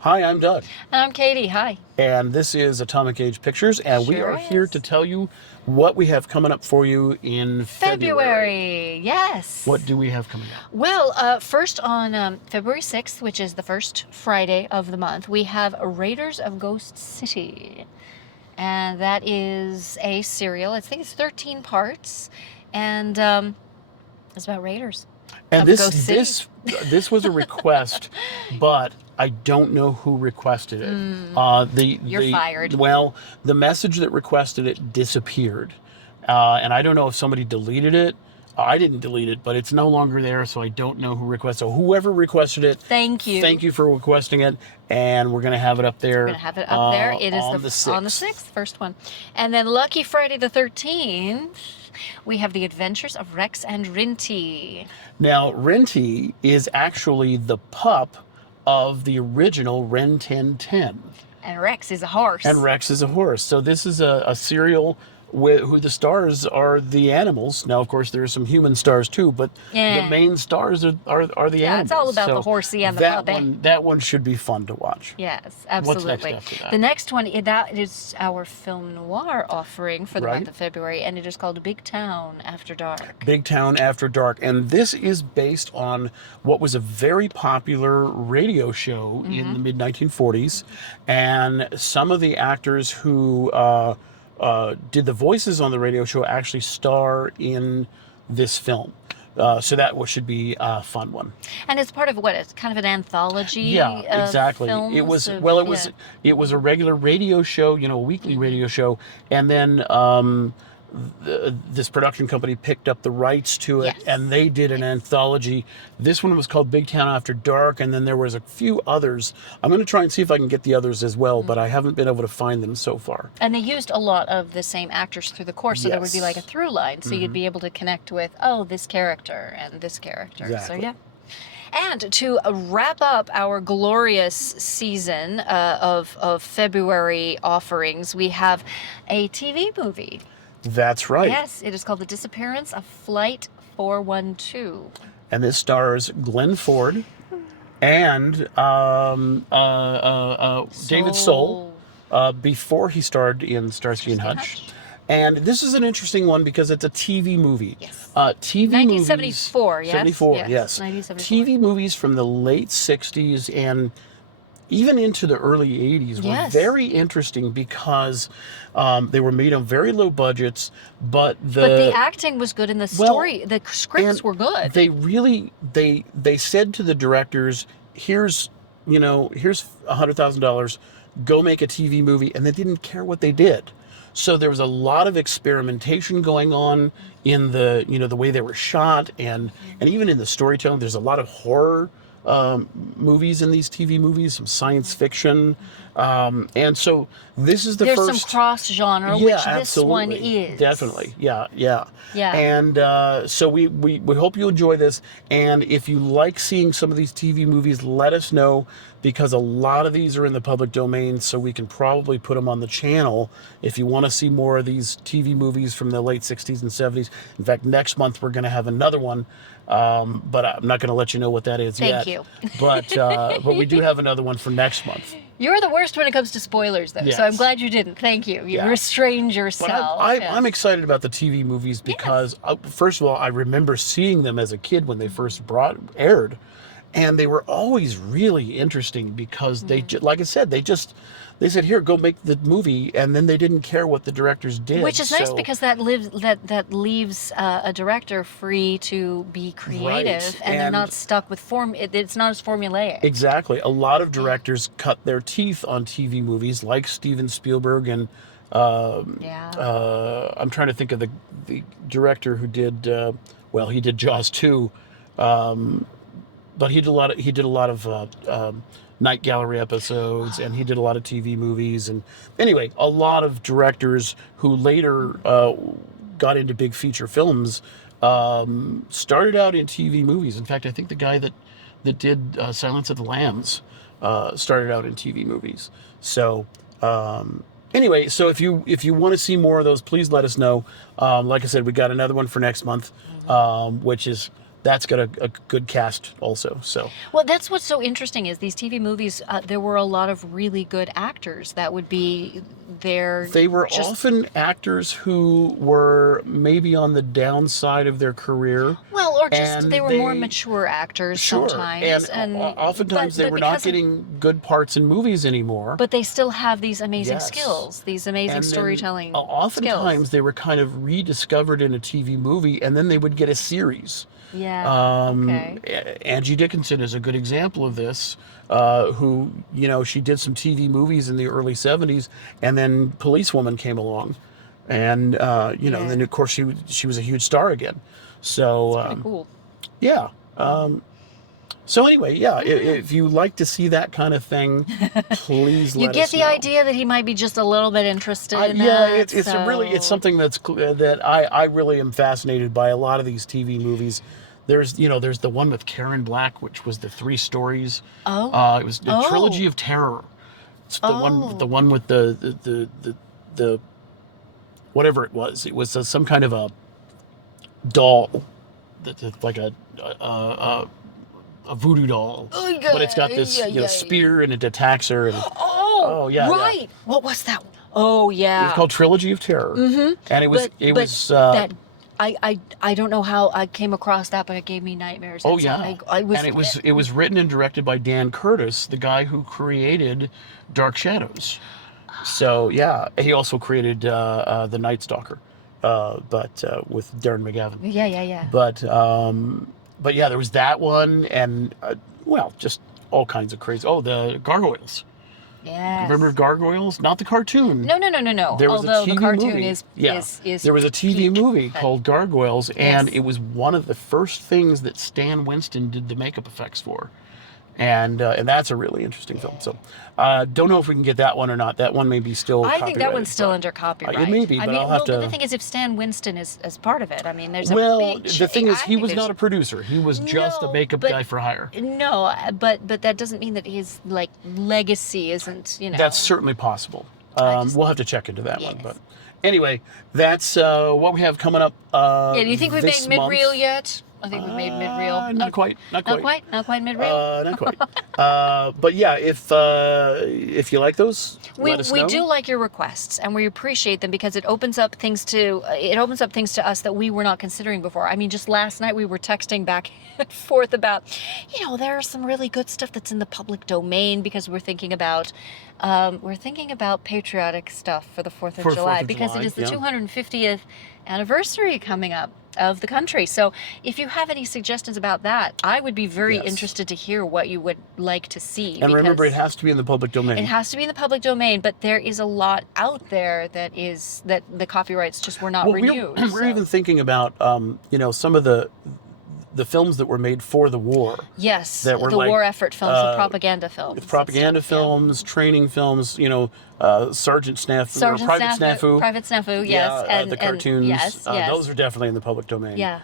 Hi, I'm Doug, And I'm Katie. Hi. and this is Atomic Age Pictures, and we are Sure here is. to tell you what we have coming up for you in February. February. What Yes. do we have coming up? Well, first on February 6th, which is the first Friday of the month, we have Raiders of Ghost City. And that is a serial. I think it's 13 parts. And it's about Raiders And of this Ghost City. this was a request, but I don't know who requested it. You're fired. Well, the message that requested it disappeared, and I don't know if somebody deleted it. I didn't delete it, but it's no longer there, so I don't know who requested. So whoever requested it, Thank you. thank you for requesting it, and we're gonna have it up there. We're going to have it up there. It is on the 6th. on the 6th, first one. And then Lucky Friday the 13th, we have The Adventures of Rex and Rinty. Now, Renty is actually the pup of the original Ren 1010, And Rex is a horse. and Rex is a horse. So this is a serial who the stars are the animals. Now, of course, there are some human stars too, but Yeah. the main stars are the Yeah, animals. it's all about the horsey and the puppy. That one should be fun to watch. Yes, absolutely. after that? The next one, that is our film noir offering for the Right. month of February, and it is called Big Town After Dark. Big Town After Dark. And this is based on what was a very popular radio show in the mid 1940s. And some of the actors who did the voices on the radio show actually star in this film. So that should be a fun one. And it's part of what? It's kind of an anthology. Yeah, of exactly. films It was of- well, yeah. it was a regular radio show, a weekly radio show, and then this production company picked up the rights to it, Yes. and they did an anthology. This one was called Big Town After Dark, and then there was a few others. I'm going to try and see if I can get the others as well, but I haven't been able to find them so far. And they used a lot of the same actors through the course, so there would be Yes. like a through line, so you'd be able to connect with, this character and this character. Exactly. So yeah. And to wrap up our glorious season of February offerings, we have a TV movie. That's right. Yes, it is called The Disappearance of Flight 412. And this stars Glenn Ford and David Soul. Before he starred in Starsky and Hutch. And this is an interesting one because it's a TV movie. Yes. TV 1974, movies, yes? 74, Yes, yes. 1974. TV movies from the late 60s and even into the early 80s were Yes. very interesting because they were made on very low budgets, but But the acting was good and the Well, story, the scripts and were good. They really they said to the directors, here's $100,000, go make a TV movie, and they didn't care what they did. So there was a lot of experimentation going on in the way they were shot and even in the storytelling. There's a lot of horror movies in these TV movies, some science fiction, and so this is the There's first. some cross genre, Yeah, which this absolutely. one is. Definitely. Yeah. Yeah. And so we hope you enjoy this. And if you like seeing some of these TV movies, let us know, because a lot of these are in the public domain, so we can probably put them on the channel if you want to see more of these TV movies from the late 60s and 70s. In fact, next month we're going to have another one, but I'm not going to let you know what that is yet. Thank you. But we do have another one for next month. You're the worst when it comes to spoilers, though, so I'm Yes. glad you didn't. Thank you. You Yeah. restrained But yourself. I'm excited about the TV movies because, first of all, I remember seeing them as a kid when they first aired, and they were always really interesting because they, like I said, they said, here, go make the movie, and then they didn't care what the directors did. Which is nice So- because that leaves a director free to be creative, Right, and they're and- not stuck with form. It's not as formulaic. Exactly. A lot of directors cut their teeth on TV movies, like Steven Spielberg and Yeah. I'm trying to think of the director who did he did Jaws 2, but he did a lot of Night Gallery episodes, and he did a lot of TV movies. And anyway, a lot of directors who later got into big feature films started out in TV movies. In fact, I think the guy that did Silence of the Lambs started out in TV movies. So anyway, so if you want to see more of those, please let us know. Like I said, we got another one for next month, which is that's got a good cast also. So Well, that's what's so interesting is these TV movies. There were a lot of really good actors that would be there. they were just often actors who were maybe on the downside of their career. well, or just And they were more they- mature actors Sure, sometimes, and oftentimes they but were not because of- getting good parts in movies anymore. But they still have these amazing Yes. skills, these amazing And then, storytelling oftentimes skills. they were kind of rediscovered in a TV movie, and then they would get a series. Yeah. Okay. Angie Dickinson is a good example of this, who, she did some TV movies in the early 70s, and then Policewoman came along. And, then of course she was a huge star again. So, Pretty cool. yeah. So anyway, yeah, if you like to see that kind of thing, please let You get us the know. idea that he might be just a little bit interested in Yeah, that. it's so- something that I really am fascinated by. A lot of these TV movies. There's the one with Karen Black, which was the 3 stories. Oh. It was the Trilogy of Terror. It's the one with the whatever it was. It was some kind of a doll, that's like a voodoo doll, Oh, but it's got this spear and it attacks her. And Oh, yeah, yeah. right. What was that? Oh, yeah. it was called Trilogy of Terror, and it was that I don't know how I came across that, but it gave me nightmares. Oh It's yeah, like, and it was written and directed by Dan Curtis, the guy who created Dark Shadows. So yeah, he also created the Night Stalker, but with Darren McGavin. Yeah. But yeah, there was that one, and just all kinds of crazy. Oh, the Gargoyles. Yeah. Remember Gargoyles? Not the cartoon. No. There was Although a TV the cartoon movie. is There was a TV peak, movie but- called Gargoyles, and Yes. it was one of the first things that Stan Winston did the makeup effects for, and that's a really interesting film. So, don't know if we can get that one or not. That one may be still. I think that copyrighted, one's still but- under copyright. It may be, but I'll have But to- the thing is, if Stan Winston is part of it, I mean, there's a Well, big the thing is, I he think was there's- not a producer. He was just a No, makeup but- guy for hire. No, but that doesn't mean that his legacy isn't. That's certainly possible. We'll have to check into that one. Yes. But anyway, that's what we have coming up. Yeah, do you think we've this made mid-reel month. yet? I think we've made mid-reel. Not quite. Not quite. Not quite mid-reel. Not quite. But yeah, if you like those, let us We know. do like your requests, and we appreciate them because it opens up things to us that we were not considering before. I mean, just last night we were texting back and forth about, there are some really good stuff that's in the public domain because we're thinking about patriotic stuff for the 4th of For July 4th of because July, it is the yeah. 250th anniversary coming up of the country. So if you have any suggestions about that, I would be very Yes. interested to hear what you would like to see. And remember, it because has to be in the public domain. it has to be in the public domain, but there is a lot out there that the copyrights just were not Well, renewed. we're so- even thinking about some of the films that were made for the war. Yes, that were the like, war effort films, the propaganda films. With propaganda and stuff, yeah. films, training films, Sergeant Snafu, Sergeant or Private Snafu. Private Snafu, yes. Yeah, and the cartoons. yes. Those are definitely in the public domain. Yeah.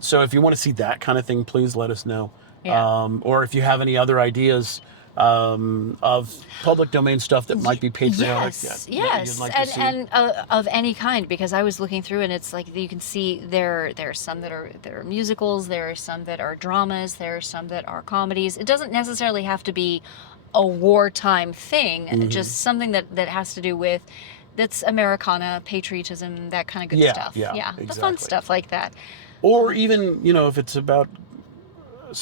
So if you want to see that kind of thing, please let us know. Yeah. Or if you have any other ideas of public domain stuff that might be patriotic, Yes, that yes, you'd like to see. and of any kind, because I was looking through and it's like you can see there are some that are musicals, there are some that are dramas, there are some that are comedies. It doesn't necessarily have to be a wartime thing, Mm-hmm. just something that has to do with that's Americana, patriotism, that kind of good Yeah, stuff. yeah, the fun exactly. stuff like that. Or even, if it's about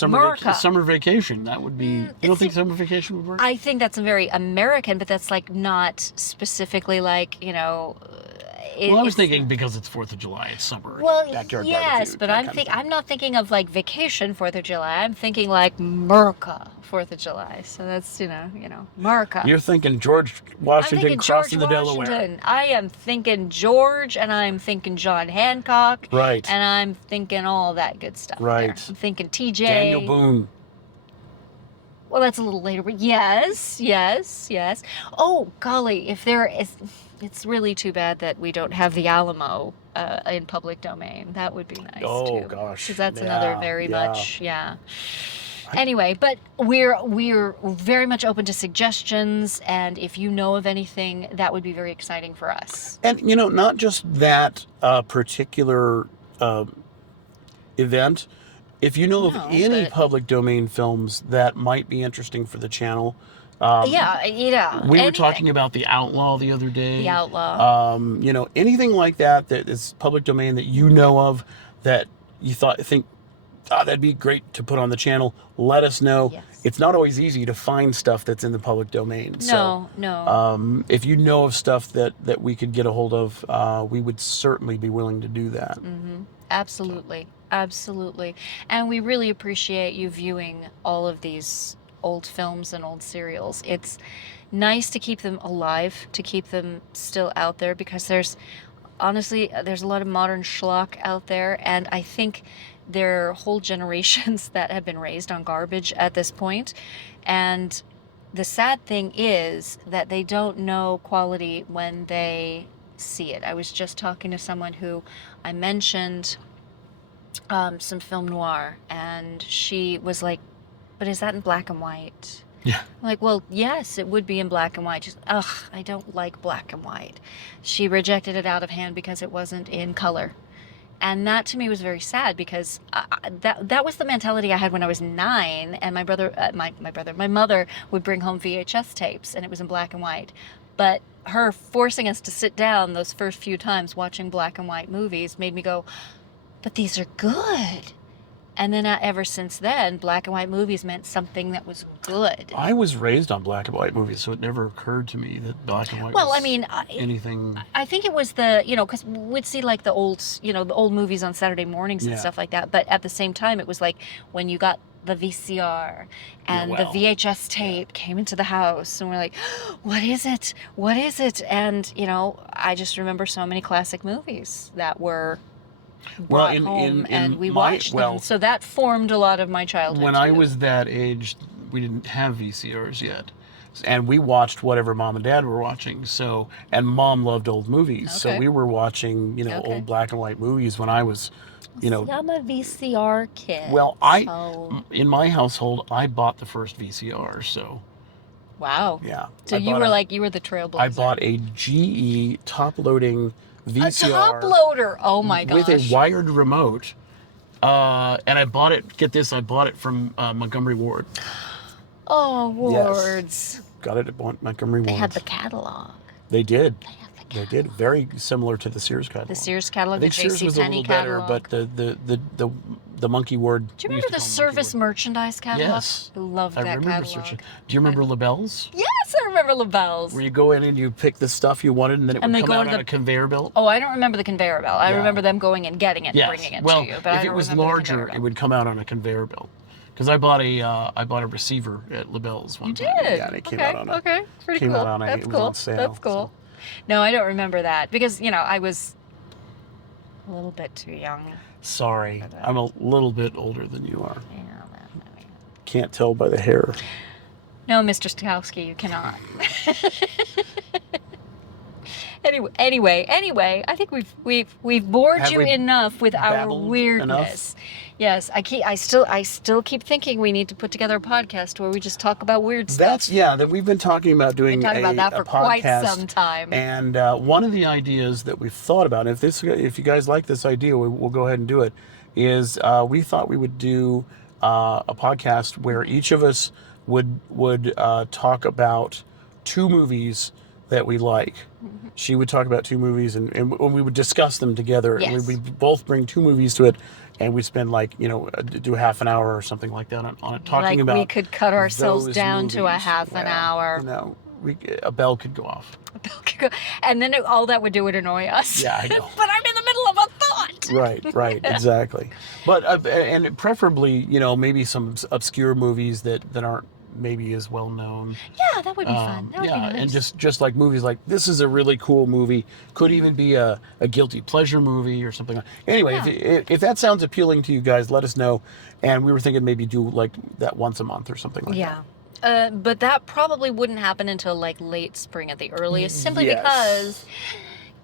America. summer vacation, that would be. You don't think see- summer vacation would work? I think that's a very American, but that's like not specifically like Well, I was thinking because it's 4th of July, it's summer. Well, backyard yes, barbecue, but that kind of thing. I'm not thinking of like vacation 4th of July. I'm thinking like America 4th of July. So that's America. You're thinking George I'm Washington thinking crossing George the Delaware. Washington. I am thinking George, and I'm thinking John Hancock. Right. And I'm thinking all that good stuff. there. Right. I'm thinking TJ. Daniel Boone. Well, that's a little later, but yes. Oh, golly, if there is, it's really too bad that we don't have the Alamo in public domain. That would be nice Oh, too. gosh. Because that's another Yeah, very yeah. much, Anyway, but we're very much open to suggestions, and if you know of anything, that would be very exciting for us. And, not just that particular event, If you know of No, any but- public domain films that might be interesting for the channel, yeah. we were anything. talking about The Outlaw the other day. The Outlaw. Anything like that is public domain that you know of that you think, that'd be great to put on the channel. Let us know. Yes. It's not always easy to find stuff that's in the public domain. No. If you know of stuff that we could get a hold of, we would certainly be willing to do that. Absolutely. Absolutely. And we really appreciate you viewing all of these old films and old serials. It's nice to keep them alive, to keep them still out there, because there's a lot of modern schlock out there, and I think there are whole generations that have been raised on garbage at this point. And the sad thing is that they don't know quality when they see it. I was just talking to someone who I mentioned some film noir, and she was like, but is that in black and white? Yeah. I'm like, well, yes, it would be in black and white. She's, I don't like black and white. She rejected it out of hand because it wasn't in color. And that to me was very sad, because that was the mentality I had when I was 9, and my mother would bring home VHS tapes, and it was in black and white. But her forcing us to sit down those first few times watching black and white movies made me go, but these are good. And then ever since then, black and white movies meant something that was good. I was raised on black and white movies, so it never occurred to me that black and white Well, was I mean, anything. I think it was because we'd see like the old movies on Saturday mornings and Yeah. stuff like that. But at the same time, it was like when you got the VCR and the VHS tape came into the house, and we're like, what is it? What is it? And, I just remember so many classic movies that were brought home, and we watched them. So that formed a lot of my childhood. When I was that age, we didn't have VCRs yet. And we watched whatever mom and dad were watching. So, and mom loved old movies. So Okay. we were watching, Okay. old black and white movies when I was, See, I'm a VCR kid. well, so- in my household, I bought the first VCR. So, Wow. yeah. So you were the trailblazer. I bought a GE top-loading VCR. A top loader. Oh my gosh. with a wired remote. And I bought it, get this, I bought it from Montgomery Ward. Oh, Wards. Got it at Montgomery Ward. They had the catalog. They did. They had the They catalog. did. Very similar to the Sears catalog. The Sears I catalog, the think Sears was a JCPenney little better, catalog. but the Monkey Ward. Do you we remember used to the call them service Monkey merchandise catalog? Yes. I loved Ward. that I remember catalog. searching. Do you remember LaBelle's? Yes, I remember LaBelle's. Where you go in and you pick the stuff you wanted, and then it And would they come go out to on the- a conveyor belt. Oh, I don't remember the conveyor belt. I Yeah. remember them going and getting it and Yes. bringing it Well, to you. But if I it don't was remember the conveyor larger, it belt. would come out on a conveyor belt. Because I bought a receiver at LaBelle's one You time. did? Yeah, and it came okay, out on a. okay. Pretty came cool. out on a- That's it was cool. on sale, That's cool. so. No, I don't remember that because, I was a little bit too young. Sorry, I'm a little bit older than you are. Yeah, Can't tell by the hair. no, Mr. Stokowski, you cannot. Anyway, I think we've bored Have you we enough with our babbled weirdness. enough? Yes, I still keep thinking we need to put together a podcast where we just talk about weird stuff. That we've been talking about doing We've been talking about that a for quite podcast. some time. And one of the ideas that we've thought about, if you guys like this idea, we'll go ahead and do it. Is we thought we would do a podcast where each of us would talk about 2 movies that we like. Mm-hmm. She would talk about 2 movies, and we would discuss them together. Yes. And we'd both bring 2 movies to it, and we'd spend do half an hour or something like that on it, talking like about. we could cut ourselves those down to a movies. half an Well, hour. a bell could go off. And then all that would do would annoy us. Yeah, I know. But I'm in the middle of a thought. Right, exactly. But and preferably, maybe some obscure movies that aren't maybe as well known. Yeah, that would be fun. That would be nice. And just like movies like this is a really cool movie. Could even be a guilty pleasure movie or something. Anyway, Yeah. if that sounds appealing to you guys, let us know. And we were thinking maybe do like that once a month or something like that. Yeah. But that probably wouldn't happen until like late spring at the earliest, simply Yes. because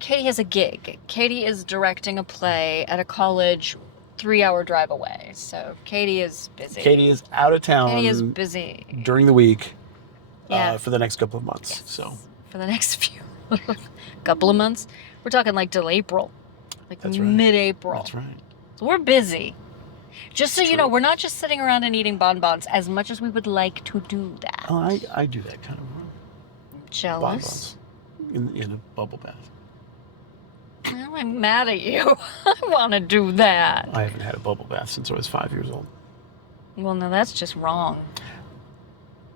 Katie has a gig. Katie is directing a play at a college 3-hour drive away. So Katie is busy. Katie is out of town Katie is busy. during the week Yeah. for the next couple of months. Yes. So For the next few couple of months. We're talking like till April. Like That's right. mid-April. that's right. So we're busy. Just so you know, we're not just sitting around and eating bonbons as much as we would like to do that. Oh, I do that kind of Jealous? bonbons in a bubble bath. Well, I'm mad at you. I want to do that. I haven't had a bubble bath since I was 5 years old. Well, no, that's just wrong.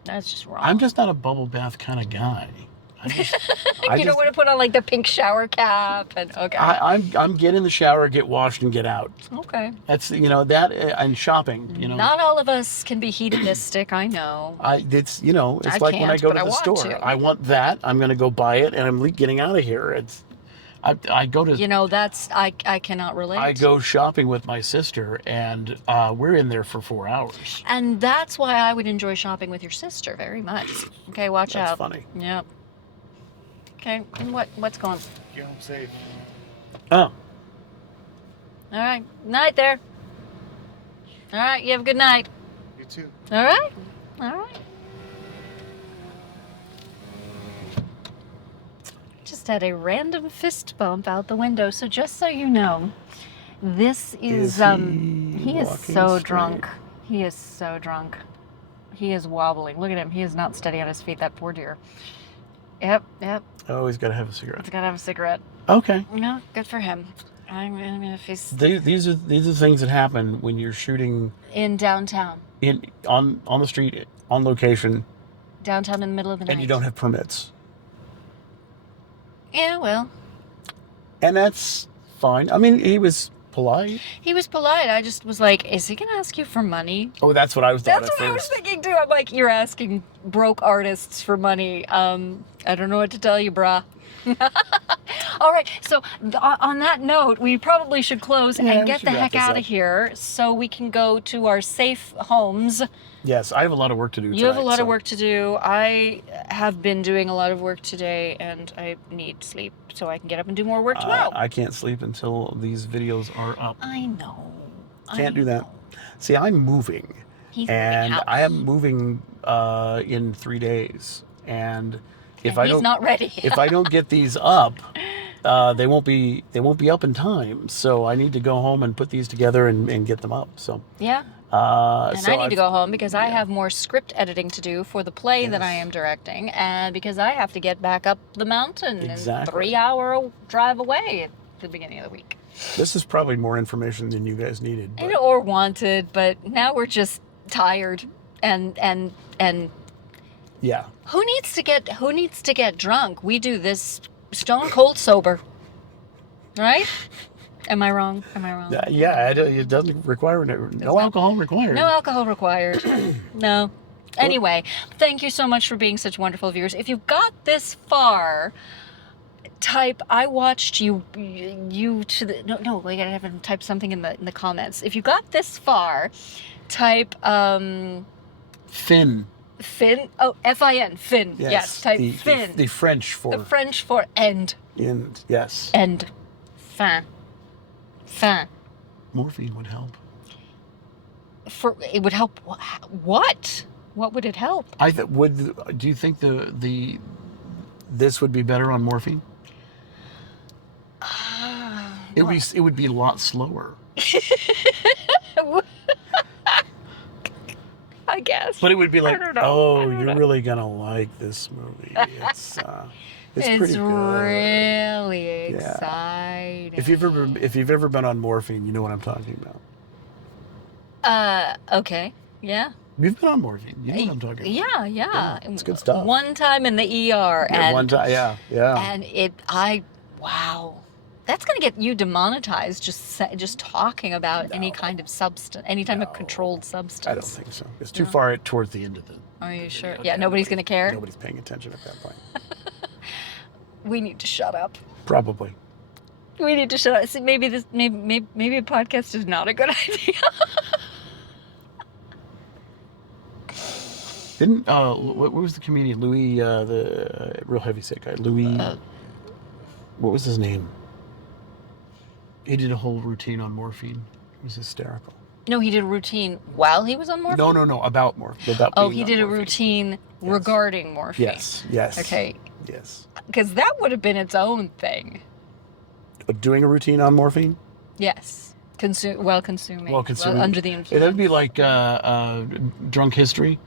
That's just wrong. I'm just not a bubble bath kind of guy. You don't want to put on like the pink shower cap and okay. I'm get in the shower, get washed, and get out. Okay. That's that and shopping. Not all of us can be hedonistic. I know. It's I like when I can't, go but to I the want store. to. I want that. I'm going to go buy it, and I'm getting out of here. I go to. That's I cannot relate. I go shopping with my sister, and we're in there for 4 hours. And that's why I would enjoy shopping with your sister very much. Okay, watch out. That's funny. Yep. Okay, and what's going on? Get home safe. Oh, All right. Night there. All right, you have a good night. You too. All right. All right. Just had a random fist bump out the window. So just so you know, this is he is walking so straight? drunk. He is so drunk. He is wobbling. Look at him. He is not steady on his feet, that poor dear. Yep. oh, he's got to have a cigarette. He's got to have a cigarette. Okay. No, good for him. I mean, if he's These are things that happen when you're shooting in downtown on the street on location, in the middle of the night. and you don't have permits. Yeah, well, And that's fine. I mean, he was polite. he was polite. I just was like, is he gonna ask you for money? Oh, that's what I was thought That's at what I was first. thinking too. I'm like, you're asking broke artists for money. I don't know what to tell you, brah. All right. So on that note, we probably should close Yeah, and we get should the wrap heck this out up. of here so we can go to our safe homes. Yes, I have a lot of work to do. You have a tonight, lot so of work to do. I have been doing a lot of work today, and I need sleep so I can get up and do more work tomorrow. I can't sleep until these videos are up. I know. Can't do that. See, I'm moving, He's and moving I am moving in 3 days. And if I he's don't, not ready. if I don't get these up, they won't be up in time. So I need to go home and put these together and get them up. So Yeah. And so I need to I've- go home because I yeah. have more script editing to do for the play that I Yes. am directing, and because I have to get back up the mountain Exactly. and 3-hour drive away at the beginning of the week. This is probably more information than you guys needed. But Or wanted, but now we're just tired and yeah, who needs to get drunk? We do this stone cold sober. Right? Am I wrong? it doesn't require no alcohol required. No alcohol required. No. Anyway, thank you so much for being such wonderful viewers. If you've got this far, type I watched you to the no, I gotta have him type something in the comments. If you got this far, type Finn. Finn. Oh, Fin. Finn. Yes. Type the, Finn. The French for The French for end. end. Yes. End. Fin. Fin. Morphine would help. For it would help. What? What would it help? Do you think this would be better on morphine? It would be a lot slower. I guess. But it would be like, don't know. oh, I don't you're know. really gonna like this movie. It's pretty good. Really exciting. If you've ever been on morphine, you know what I'm talking about. Okay. Yeah. You've been on morphine. You know what I'm talking about. Yeah. it's good stuff. One time in the ER, Yeah, and one time, yeah. and wow. That's gonna get you demonetized just talking about any kind of substance, any type of controlled substance. I don't think so. It's too far towards the end of the. Are you sure? video. Yeah, nobody's gonna care. Nobody's paying attention at that point. We need to shut up. Probably. We need to shut up. See, maybe a podcast is not a good idea. Didn't what was the comedian Louis the real heavy set guy Louis? What was his name? He did a whole routine on morphine. It was hysterical. No, he did a routine while he was on morphine. No, about morphine. About Oh, being he on did a morphine. routine regarding morphine. Yes. Okay, Yes. because that would have been its own thing. Doing a routine on morphine? Yes. While consuming. While consuming. Under the influence. That'd be like Drunk History.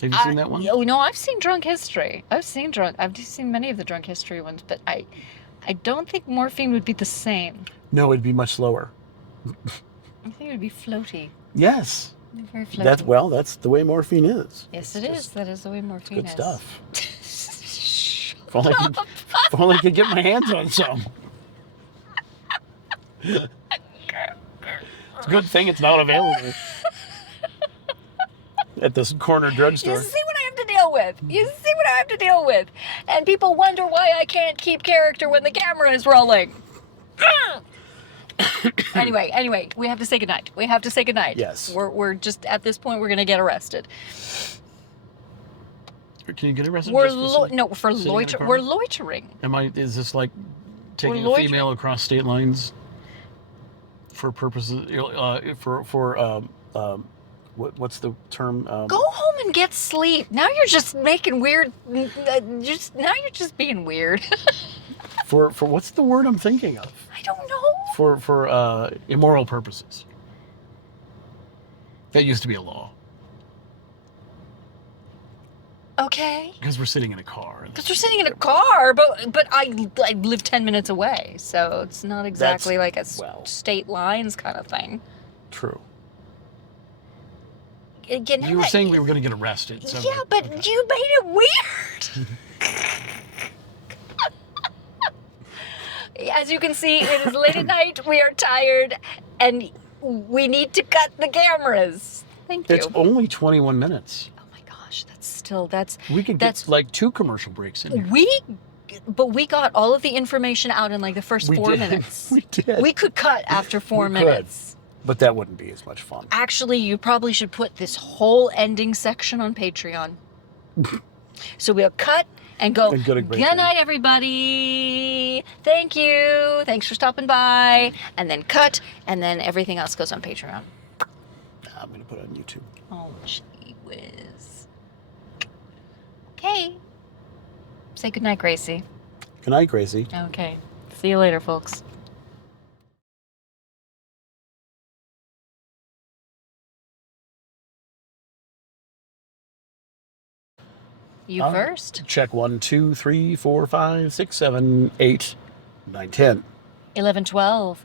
Have you seen that one? Oh no, I've seen Drunk History. I've seen many of the Drunk History ones, but I don't think morphine would be the same. No, it'd be much slower. I think it would be floaty. Yes. Very floaty. That's the way morphine is. Yes, it is. That is the way morphine Good is. stuff. If only I could get my hands on some. It's a good thing it's not available at this corner drugstore. You see what I have to deal with. You see what I have to deal with. And people wonder why I can't keep character when the camera is rolling. Anyway, we have to say goodnight. Yes. We're just, at this point, we're going to get arrested. Can you get arrested? We're sitting in a car? we're loitering. Is this like taking We're a female across state lines for purposes what's the term? Go home and get sleep. Now you're just making weird. Now you're just being weird. for what's the word I'm thinking of? I don't know. For immoral purposes. That used to be a law. Okay. Because we're sitting in a car. Because we're sitting in a car, but I live 10 minutes away, so it's not exactly like a state lines kind of thing. True. Again, you were saying we were going to get arrested. So yeah, but you made it weird. As you can see, it is late at night. We are tired, and we need to cut the cameras. Thank you. It's only 21 minutes. We could get like 2 commercial breaks in here. But we got all of the information out in like the first 4 minutes. We did. We could cut after 4 minutes. But that wouldn't be as much fun. Actually, you probably should put this whole ending section on Patreon. So we'll cut and go, good night, everybody. Thank you. Thanks for stopping by. And then cut, and then everything else goes on Patreon. I'm going to put it on YouTube. Oh, gee whiz. Okay. Say goodnight, Gracie. Good night, Gracie. Okay. See you later, folks. You first. Check 1, 2, 3, 4, 5, 6, 7, 8, 9, 10. 11, 12.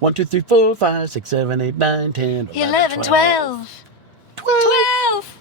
1, 2, 3, 4, 5, 6, 7, 8, 9, 10. 11, 12. 12.